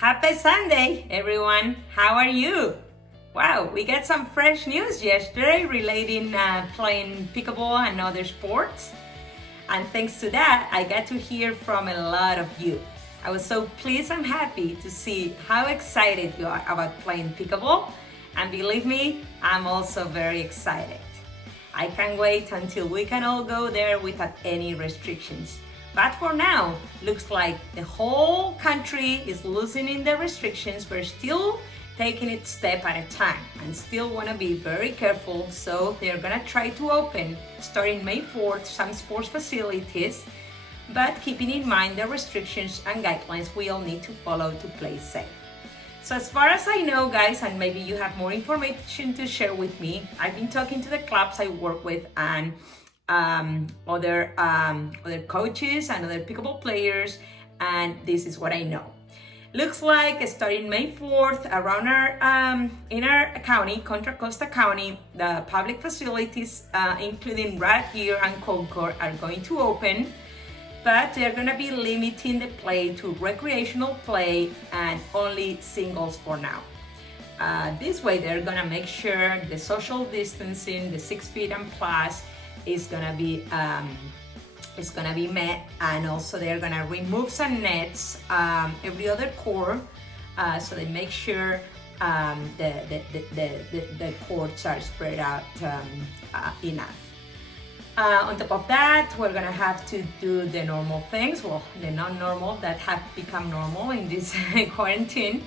Happy Sunday, everyone. How are you? Wow, we got some fresh news yesterday relating playing pickleball and other sports. And thanks to that, I got to hear from a lot of you. I was so pleased and happy to see how excited you are about playing pickleball. And believe me, I'm also very excited. I can't wait until we can all go there without any restrictions. But for now, looks like the whole country is loosening the restrictions. We're still taking it step at a time and still want to be very careful. So they're gonna try to open, starting May 4th, some sports facilities, but keeping in mind the restrictions and guidelines we all need to follow to play safe. So as far as I know, guys, and maybe you have more information to share with me, I've been talking to the clubs I work with and other coaches and other pickleball players, and this is what I know. Looks like starting May 4th, around our in our county, Contra Costa County, the public facilities, including Red Deer and Concord, are going to open, but they're going to be limiting the play to recreational play and only singles for now. This way, they're going to make sure the social distancing, the 6 feet and plus, is gonna be met, and also they're gonna remove some nets every other court, so they make sure the courts are spread out enough. On top of that, we're gonna have to do the normal things, well, the non-normal that have become normal in this quarantine,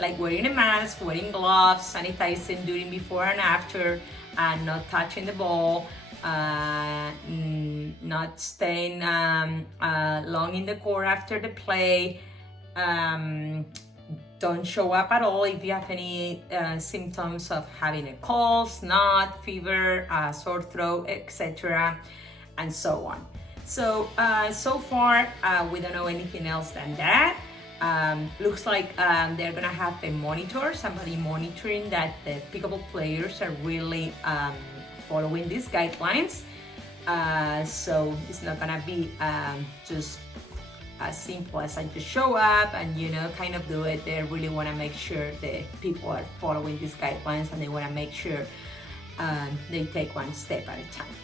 like wearing a mask, wearing gloves, sanitizing during before and after, and not touching the ball. Not staying long in the court after the play. Don't show up at all if you have any symptoms of having a cold, snot, fever, sore throat, etc., and so on. So so far we don't know anything else than that. Looks like they're gonna have a monitor, somebody monitoring that the pickleball players are really following these guidelines, so it's not gonna be just as simple as I just show up and kind of do it. They really want to make sure the people are following these guidelines, and they want to make sure they take one step at a time.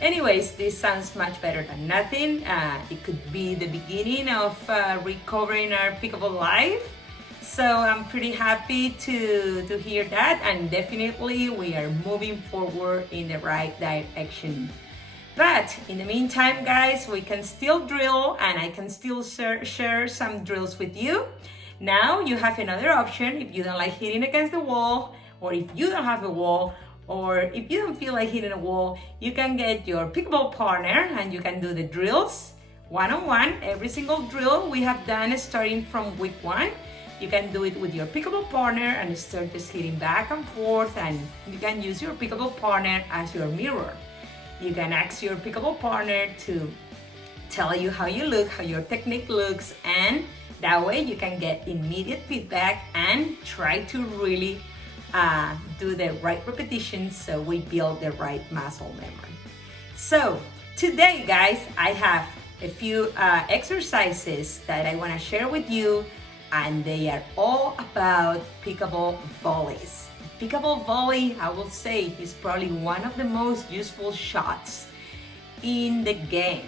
Anyways, this sounds much better than nothing. It could be the beginning of recovering our pickleball life. So I'm pretty happy to hear that, and definitely we are moving forward in the right direction. But in the meantime, guys, we can still drill, and I can still share some drills with you. Now you have another option if you don't like hitting against the wall, or if you don't have a wall, or if you don't feel like hitting a wall, you can get your pickleball partner and you can do the drills one-on-one. Every single drill we have done starting from week 1. You can do it with your pickleball partner and start just hitting back and forth, and you can use your pickleball partner as your mirror. You can ask your pickleball partner to tell you how you look, how your technique looks, and that way you can get immediate feedback and try to really do the right repetitions so we build the right muscle memory. So today, guys, I have a few exercises that I want to share with you, and they are all about pickleball volleys. Pickleball volley, I will say, is probably one of the most useful shots in the game.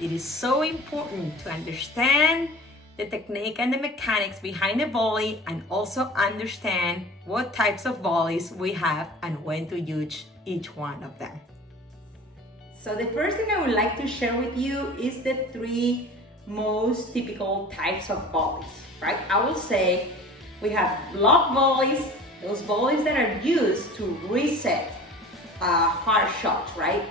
It is so important to understand the technique and the mechanics behind the volley, and also understand what types of volleys we have and when to use each one of them. So the first thing I would like to share with you is the 3 most typical types of volleys, right? I will say we have block volleys, those volleys that are used to reset hard shots, right?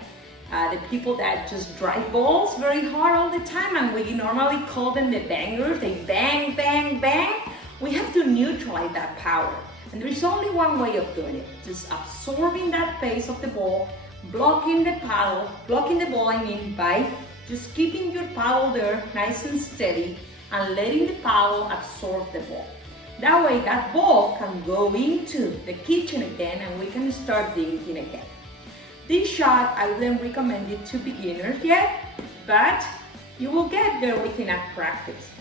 The people that just drive balls very hard all the time, and we normally call them the bangers. They bang, bang, bang. We have to neutralize that power. And there is only one way of doing it, just absorbing that pace of the ball, blocking the ball, by just keeping your paddle there nice and steady and letting the paddle absorb the ball. That way that ball can go into the kitchen again and we can start digging again. This shot, I wouldn't recommend it to beginners yet, but you will get there with enough practice.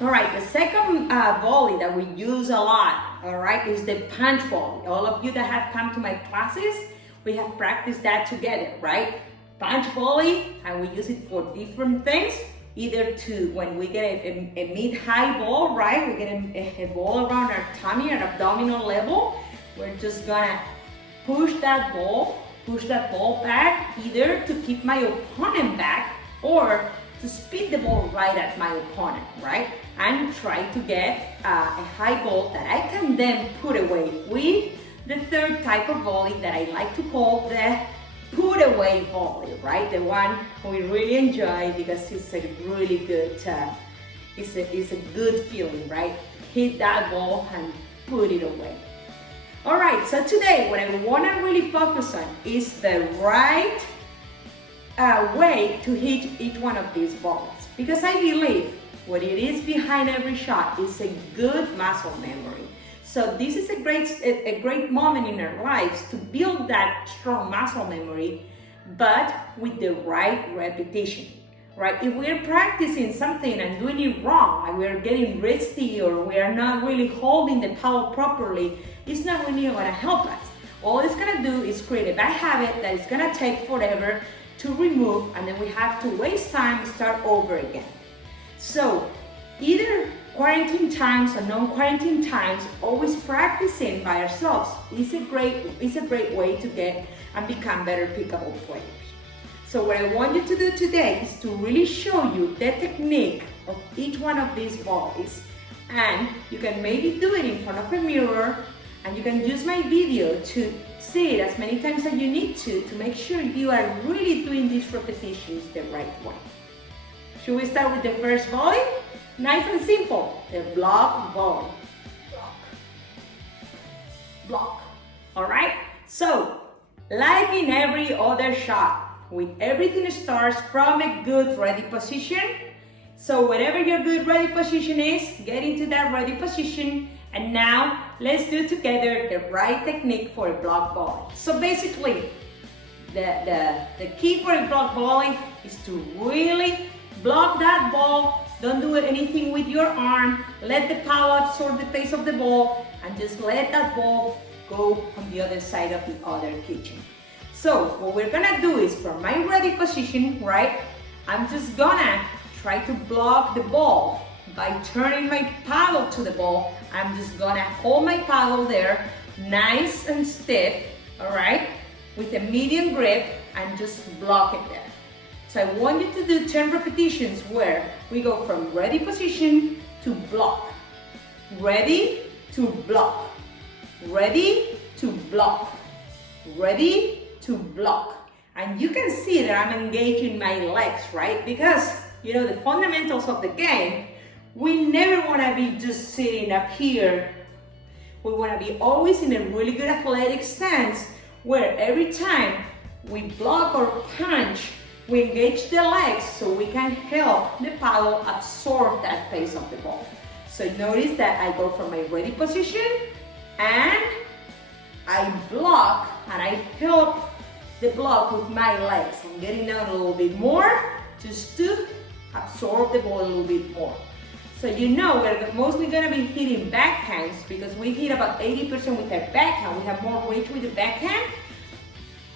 All right, the second volley that we use a lot, all right, is the punch volley. All of you that have come to my classes, we have practiced that together, right? Punch volley, and we use it for different things. Either to, when we get a mid-high ball, right? We get a ball around our tummy, our abdominal level. We're just gonna push that ball back, either to keep my opponent back or to spin the ball right at my opponent, right? And try to get a high ball that I can then put away with the third type of volley that I like to call the put away volley, right? The one we really enjoy because it's a really good, it's a good feeling, right? Hit that ball and put it away. All right, so today what I want to really focus on is the right way to hit each one of these balls, because I believe what it is behind every shot is a good muscle memory. So this is a great moment in our lives to build that strong muscle memory, but with the right repetition, right? If we're practicing something and doing it wrong, and we're getting risky, or we are not really holding the paddle properly, it's not really gonna help us. All it's gonna do is create a bad habit that is gonna take forever to remove, and then we have to waste time and start over again. So either quarantine times or non-quarantine times, always practicing by ourselves is a great way to get and become better pickable players. So what I want you to do today is to really show you the technique of each one of these volleys, and you can maybe do it in front of a mirror, and you can use my video to see it as many times as you need to make sure you are really doing these repetitions the right way. Should we start with the first volley? Nice and simple, the block volley. Block, block. All right, so like in every other shot, everything starts from a good ready position. So whatever your good ready position is, get into that ready position, and now let's do together the right technique for a block volley. So basically, the key for a block volley is to really block that ball. Don't do anything with your arm. Let the paddle absorb the pace of the ball, and just let that ball go on the other side of the other kitchen. So what we're gonna do is, from my ready position, right, I'm just gonna try to block the ball by turning my paddle to the ball. I'm just gonna hold my paddle there, nice and stiff, all right, with a medium grip, and just block it there. So I want you to do 10 repetitions where we go from ready position to block, ready to block, ready to block, ready to block. And you can see that I'm engaging my legs, right? Because, you know, the fundamentals of the game, we never want to be just sitting up here. We want to be always in a really good athletic stance, where every time we block or punch, we engage the legs so we can help the paddle absorb that pace of the ball. So notice that I go from my ready position and I block, and I help the block with my legs. I'm getting down a little bit more just to absorb the ball a little bit more. So you know we're mostly gonna be hitting backhands, because we hit about 80% with our backhand. We have more reach with the backhand,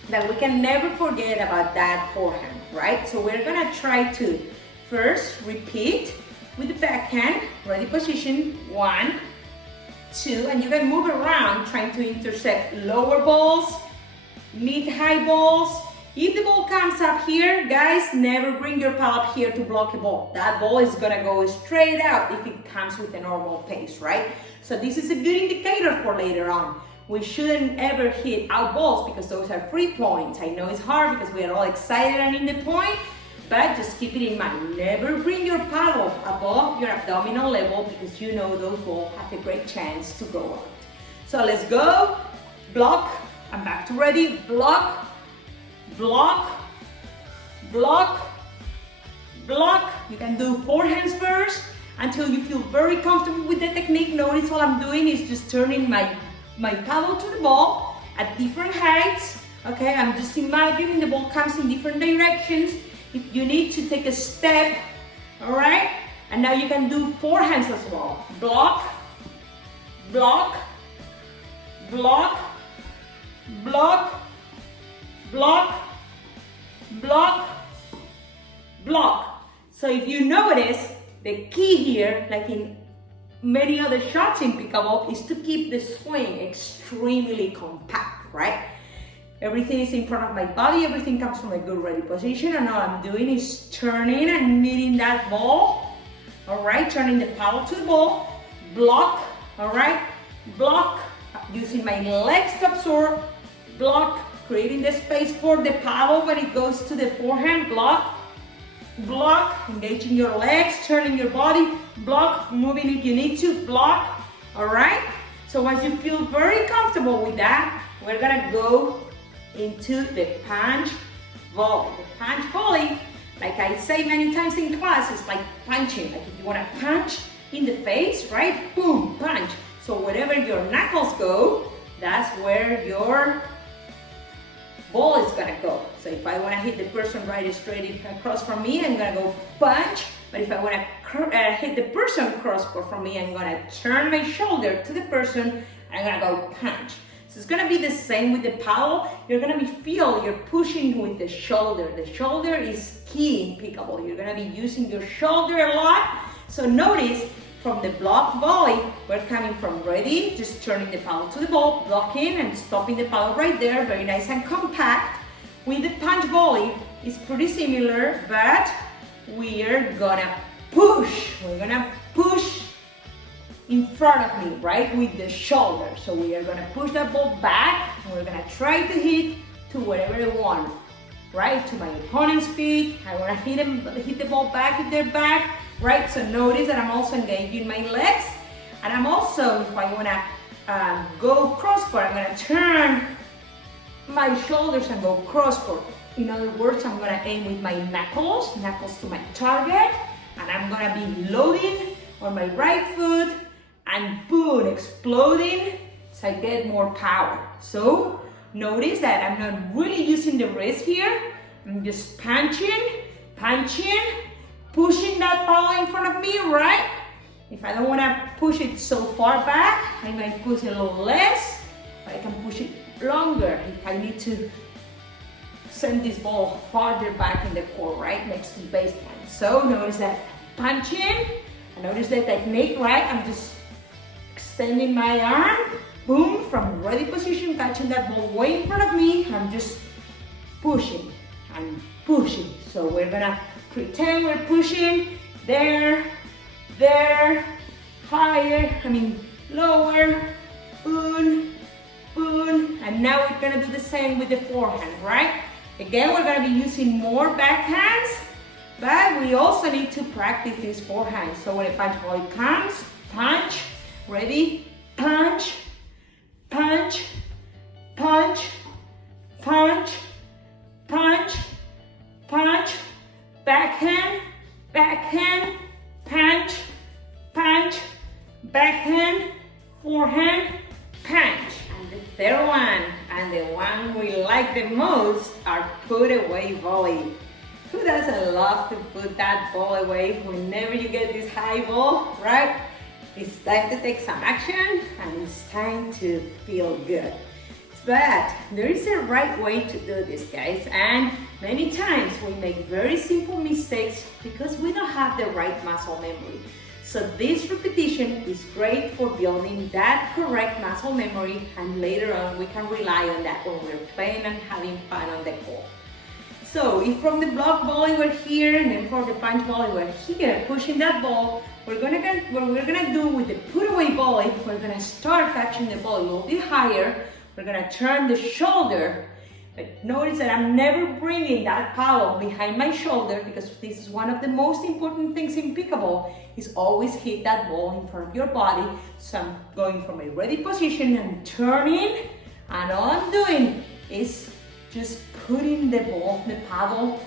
that we can never forget about that forehand, right? So we're gonna try to first repeat with the backhand, ready position, 1, 2, and you can move around trying to intercept lower balls, mid-high balls. If the ball comes up here, guys, never bring your paddle up here to block the ball. That ball is gonna go straight out if it comes with a normal pace, right? So this is a good indicator for later on. We shouldn't ever hit out balls, because those are free points. I know it's hard because we are all excited and in the point, but just keep it in mind. Never bring your paddle above your abdominal level, because you know those balls have a great chance to go out. So let's go. Block, and back to ready. Block, block, block, block. You can do forehands first until you feel very comfortable with the technique. Notice all I'm doing is just turning my paddle to the ball at different heights. Okay, I'm just imagining the ball comes in different directions. If you need to take a step, all right, And now you can do forehands as well. Block, block, block, block, block, block, block. So if you notice, the key here, like in many other shots in pickleball, is to keep the swing extremely compact, right? Everything is in front of my body, everything comes from a good ready position, and all I'm doing is turning and meeting that ball. All right, turning the paddle to the ball, block, all right, block, using my legs to absorb, block, creating the space for the paddle when it goes to the forehand, block, block, engaging your legs, turning your body, block, moving if you need to, block, all right? So once you feel very comfortable with that, we're gonna go into the punch volley. The punch volley, like I say many times in class, it's like punching. Like if you want to punch in the face, right? Boom, punch. So wherever your knuckles go, that's where your ball is gonna go. So if I want to hit the person right straight across from me, I'm gonna go punch. But if I want to hit the person across from me, I'm gonna turn my shoulder to the person, and I'm gonna go punch. So it's gonna be the same with the paddle. You're gonna you're pushing with the shoulder. The shoulder is key in pickleball. You're gonna be using your shoulder a lot. So notice from the block volley, we're coming from ready, just turning the paddle to the ball, blocking and stopping the paddle right there, very nice and compact. With the punch volley, it's pretty similar, but we're gonna push. We're gonna push in front of me, right, with the shoulder. So we are gonna push that ball back, and we're gonna try to hit to wherever I want, right, to my opponent's feet. I wanna hit the ball back if they're back, right? So notice that I'm also engaging my legs, and I'm also, if I wanna go cross-court, I'm gonna turn my shoulders and go cross-court. In other words, I'm gonna aim with my knuckles to my target, and I'm gonna be loading on my right foot, and boom, exploding, so I get more power. So notice that I'm not really using the wrist here. I'm just punching, pushing that ball in front of me, right? If I don't want to push it so far back, I might push it a little less, but I can push it longer if I need to send this ball farther back in the court, right, next to the baseline. So notice that punching, and notice the technique, right? I'm just extending my arm, boom, from ready position, catching that ball way in front of me. I'm just pushing and pushing. So we're gonna pretend we're pushing there, higher, lower, boom, boom. And now we're gonna do the same with the forehand, right? Again, we're gonna be using more backhands, but we also need to practice this forehand. So when a punch volley comes, punch, ready, punch, punch, punch, punch, punch, punch, backhand, backhand, punch, punch, backhand, forehand, punch. And the third one, and the one we like the most, are put away volley. Who doesn't love to put that ball away whenever you get this high ball, right? It's time to take some action, and it's time to feel good. But there is a right way to do this, guys, and many times we make very simple mistakes because we don't have the right muscle memory. So this repetition is great for building that correct muscle memory, and later on we can rely on that when we're playing and having fun on the court. So if from the block volley we're here, and then for the punch volley we're here, pushing that ball, what we're gonna do with the put away volley, we're gonna start catching the ball a little bit higher. We're gonna turn the shoulder. But notice that I'm never bringing that paddle behind my shoulder, because this is one of the most important things in pickleball, is always hit that ball in front of your body. So I'm going from a ready position and turning, and all I'm doing is just putting the paddle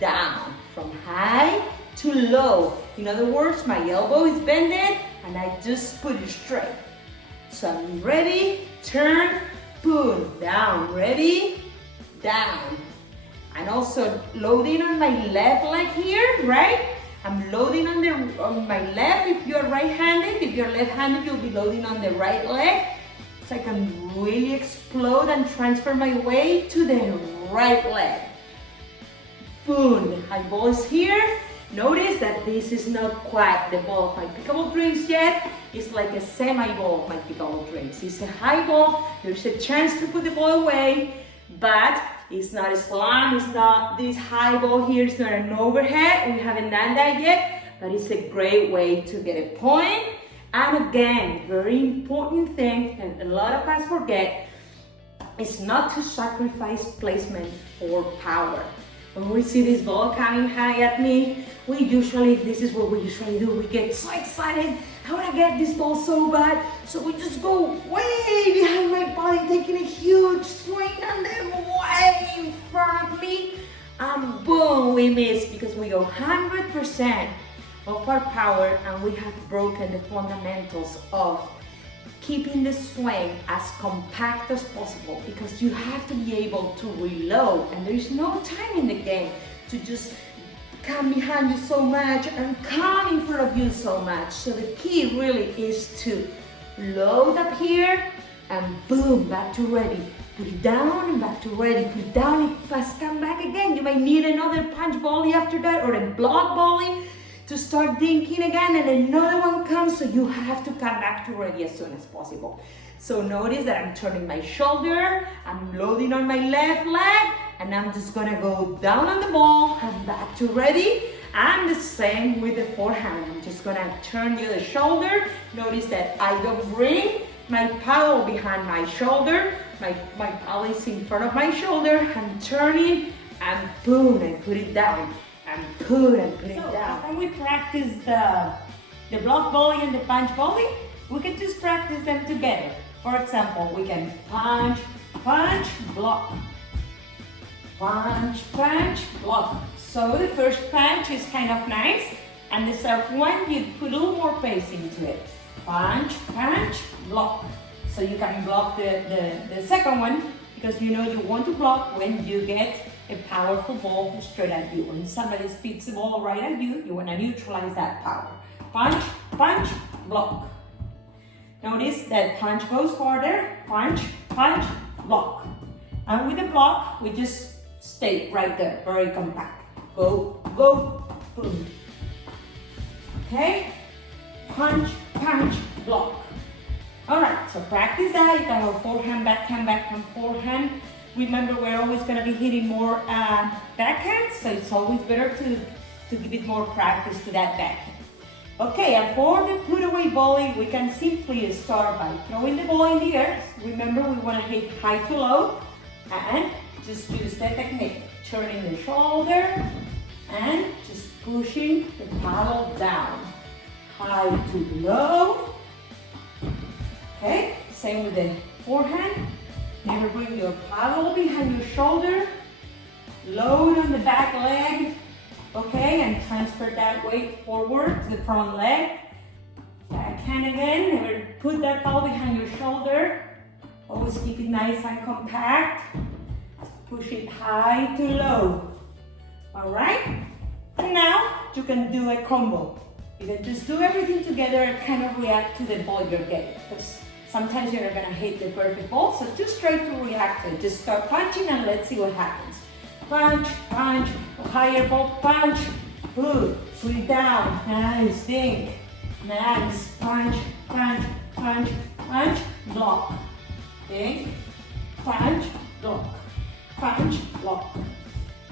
down from high to low. In other words, my elbow is bended and I just put it straight. So I'm ready, turn, boom, down, ready, down. And also loading on my left leg here, right? I'm loading on my left if you're right-handed. If you're left-handed, you'll be loading on the right leg. So I can really explode and transfer my weight to the right leg. Boom, the high ball is here. Notice that this is not quite the ball of my pickleball dreams yet. It's like a semi-ball of my pickleball dreams. It's a high ball, there's a chance to put the ball away, but it's not a slam, it's not this high ball here, it's not an overhead. We haven't done that yet, but it's a great way to get a point. And again, very important thing that a lot of us forget is not to sacrifice placement for power. When we see this ball coming high at me, this is what we usually do. We get so excited, I want to get this ball so bad. So we just go way behind my body, taking a huge swing and then way in front of me. And boom, we miss because we go 100% of our power and we have broken the fundamentals of keeping the swing as compact as possible, because you have to be able to reload, and there is no time in the game to just come behind you so much and come in front of you so much. So the key really is to load up here and boom, back to ready. Put it down and back to ready. Put it down and fast come back again. You might need another punch volley after that or a block volley to start thinking again, and another one comes, so you have to come back to ready as soon as possible. So notice that I'm turning my shoulder, I'm loading on my left leg, and I'm just gonna go down on the ball and back to ready. And the same with the forehand. I'm just gonna turn the other shoulder. Notice that I don't bring my paddle behind my shoulder. My paddle is in front of my shoulder. I'm turning and boom, and put it down. And put it down. When we practice the block volley and the punch volley, we can just practice them together. For example, we can punch, punch, block. Punch, punch, block. So the first punch is kind of nice, and the second one, you put a little more pace into it. Punch, punch, block. So you can block the second one, because you know you want to block when you get a powerful ball straight at you. When somebody spits the ball right at you, you want to neutralize that power. Punch, punch, block. Notice that punch goes farther. Punch, punch, block. And with the block, we just stay right there, very compact. Go, go, boom. Okay? Punch, punch, block. Alright, so practice that. You can go forehand, backhand, forehand. Remember, we're always going to be hitting more backhand, so it's always better to give it more practice to that backhand. Okay, and for the put away volley, we can simply start by throwing the ball in the air. Remember, we want to hit high to low, and just use that technique. Turning the shoulder and just pushing the paddle down. High to low. Okay, same with the forehand. Never bring your paddle behind your shoulder. Load on the back leg. Okay, and transfer that weight forward to the front leg. Backhand again. Never put that paddle behind your shoulder. Always keep it nice and compact. Push it high to low. All right? And now you can do a combo. You can just do everything together and kind of react to the ball you're getting. Because sometimes you're not gonna hit the perfect ball, so just try to react to it. Just start punching and let's see what happens. Punch, punch, higher ball, punch, good, put it down, nice, think, nice, punch, punch, punch, punch, block, think, punch, block, punch, block,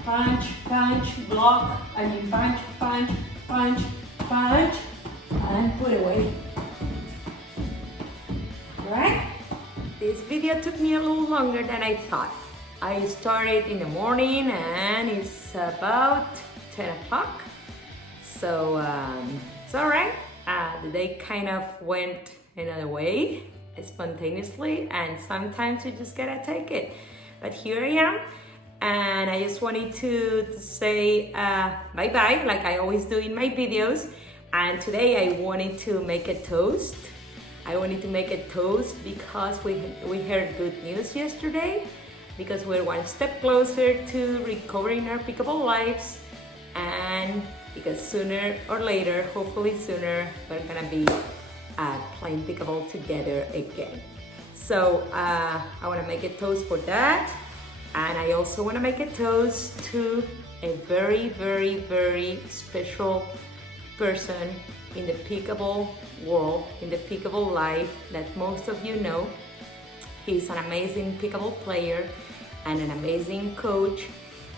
punch, punch, block, and you punch, punch, punch, punch, and put away. Alright, this video took me a little longer than I thought. I started in the morning and it's about 10 o'clock. So it's alright. The day kind of went another way, spontaneously, and sometimes you just gotta take it. But here I am, and I just wanted to say bye-bye, like I always do in my videos. And today I wanted to make a toast. I wanted to make a toast because we heard good news yesterday, because we're one step closer to recovering our pickleball lives. And because sooner or later, hopefully sooner, we're gonna be playing pickleball together again. So I want to make a toast for that, and I also want to make a toast to a very, very, very special person in the pickleball world, in the pickleball life that most of you know. He's an amazing pickleball player and an amazing coach.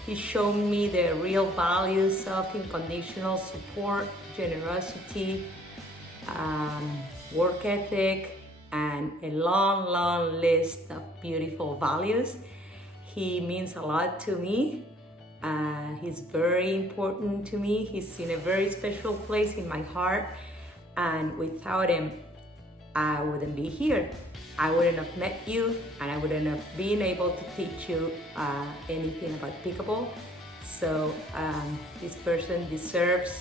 He showed me the real values of unconditional support, generosity, work ethic, and a long, long list of beautiful values. He means a lot to me. He's very important to me. He's in a very special place in my heart. And without him, I wouldn't be here. I wouldn't have met you, and I wouldn't have been able to teach you anything about pickleball. So this person deserves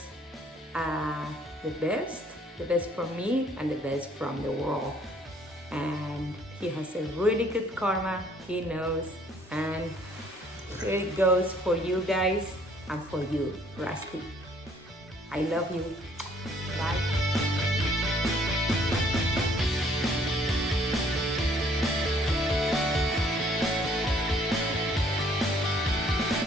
the best from me and the best from the world. And he has a really good karma, he knows. And here it goes for you guys and for you, Rusty. I love you. Bye.